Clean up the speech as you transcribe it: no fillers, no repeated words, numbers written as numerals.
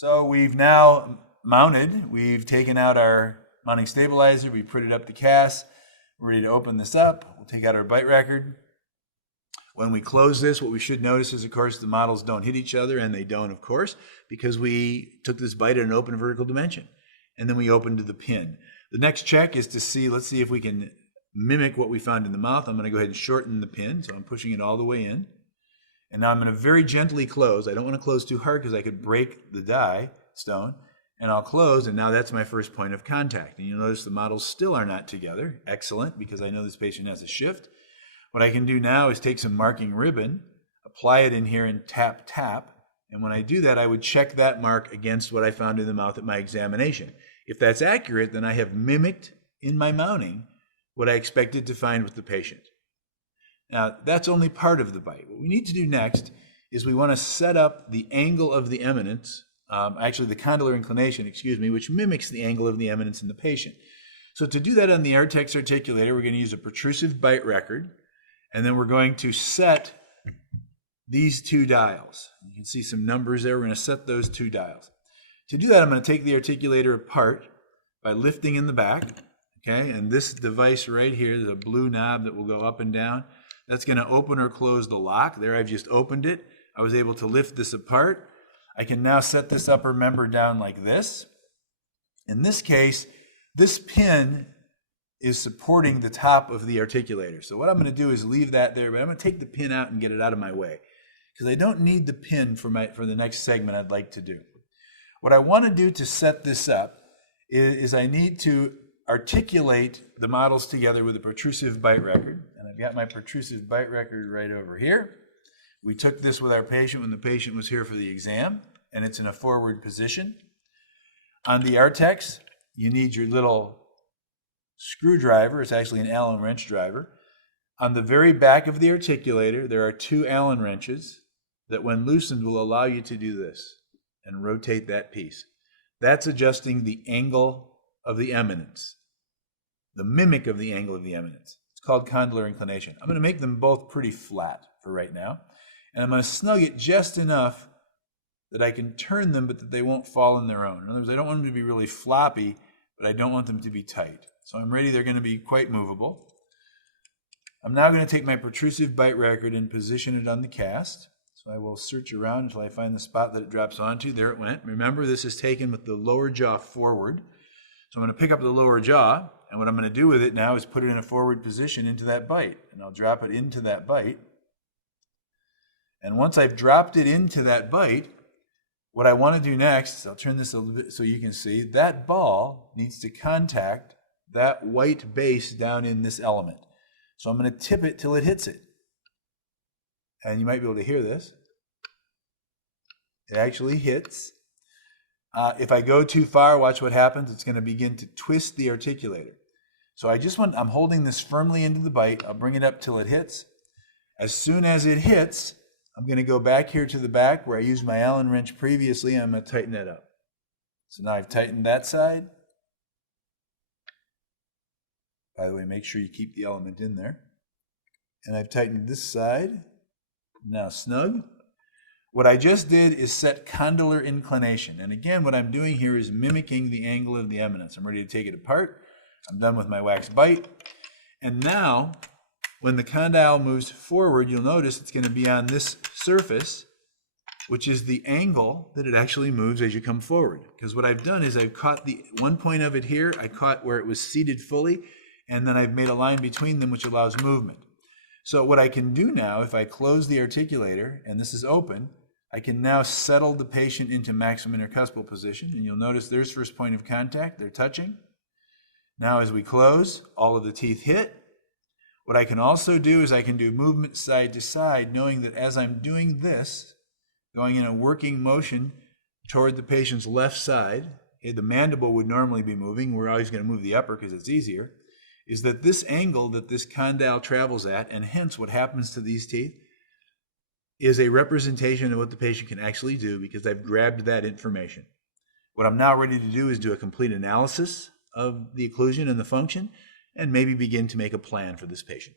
So we've now mounted, we've taken out our mounting stabilizer, we put it up to cast, we're ready to open this up. We'll take out our bite record. When we close this, what we should notice is, of course, the models don't hit each other, and they don't, of course, because we took this bite at an open vertical dimension, and then we opened to the pin. The next check is to see, let's see if we can mimic what we found in the mouth. I'm going to go ahead and shorten the pin, so I'm pushing it all the way in. And now I'm going to very gently close. I don't want to close too hard because I could break the die stone. And I'll close, and now that's my first point of contact. And you'll notice the models still are not together. Excellent, because I know this patient has a shift. What I can do now is take some marking ribbon, apply it in here, and tap, tap. And when I do that, I would check that mark against what I found in the mouth at my examination. If that's accurate, then I have mimicked in my mounting what I expected to find with the patient. Now, that's only part of the bite. What we need to do next is we want to set up the angle of the eminence, actually the condylar inclination, which mimics the angle of the eminence in the patient. So to do that on the artex articulator, we're going to use a protrusive bite record, and then we're going to set these two dials. You can see some numbers there. We're going to set those two dials. To do that, I'm going to take the articulator apart by lifting in the back, okay? And this device right here, there's a blue knob that will go up and down. That's going to open or close the lock. There, I've just opened it. I was able to lift this apart. I can now set this upper member down like this. In this case, this pin is supporting the top of the articulator. So what I'm going to do is leave that there, but I'm going to take the pin out and get it out of my way, because I don't need the pin for the next segment I'd like to do. What I want to do to set this up is I need to articulate the models together with a protrusive bite record. And I've got my protrusive bite record right over here. We took this with our patient when the patient was here for the exam, and it's in a forward position. On the artex, you need your little screwdriver. It's actually an Allen wrench driver. On the very back of the articulator, there are two Allen wrenches that, when loosened, will allow you to do this and rotate that piece. That's adjusting the angle of the eminence, the mimic of the angle of the eminence. It's called condylar inclination. I'm going to make them both pretty flat for right now, and I'm going to snug it just enough that I can turn them, but that they won't fall on their own. In other words, I don't want them to be really floppy, but I don't want them to be tight. So I'm ready. They're going to be quite movable. I'm now going to take my protrusive bite record and position it on the cast. So I will search around until I find the spot that it drops onto. There it went. Remember, this is taken with the lower jaw forward. So I'm going to pick up the lower jaw, and what I'm going to do with it now is put it in a forward position into that bite. And I'll drop it into that bite. And once I've dropped it into that bite, what I want to do next, I'll turn this a little bit so you can see, that ball needs to contact that white base down in this element. So I'm going to tip it till it hits it. And you might be able to hear this. It actually hits. If I go too far, watch what happens. It's going to begin to twist the articulator. So I'm holding this firmly into the bite. I'll bring it up till it hits. As soon as it hits, I'm going to go back here to the back where I used my Allen wrench previously, and I'm going to tighten that up. So now I've tightened that side. By the way, make sure you keep the element in there. And I've tightened this side. Now snug. What I just did is set condylar inclination. And again, what I'm doing here is mimicking the angle of the eminence. I'm ready to take it apart. I'm done with my wax bite. And now, when the condyle moves forward, you'll notice it's going to be on this surface, which is the angle that it actually moves as you come forward. Because what I've done is I've caught the one point of it here, I caught where it was seated fully, and then I've made a line between them which allows movement. So what I can do now, if I close the articulator, and this is open, I can now settle the patient into maximum intercuspal position, and you'll notice there's first point of contact, they're touching. Now as we close, all of the teeth hit. What I can also do is I can do movement side to side, knowing that as I'm doing this, going in a working motion toward the patient's left side, okay, the mandible would normally be moving, we're always going to move the upper because it's easier, is that this angle that this condyle travels at, and hence what happens to these teeth, is a representation of what the patient can actually do because I've grabbed that information. What I'm now ready to do is do a complete analysis of the occlusion and the function, and maybe begin to make a plan for this patient.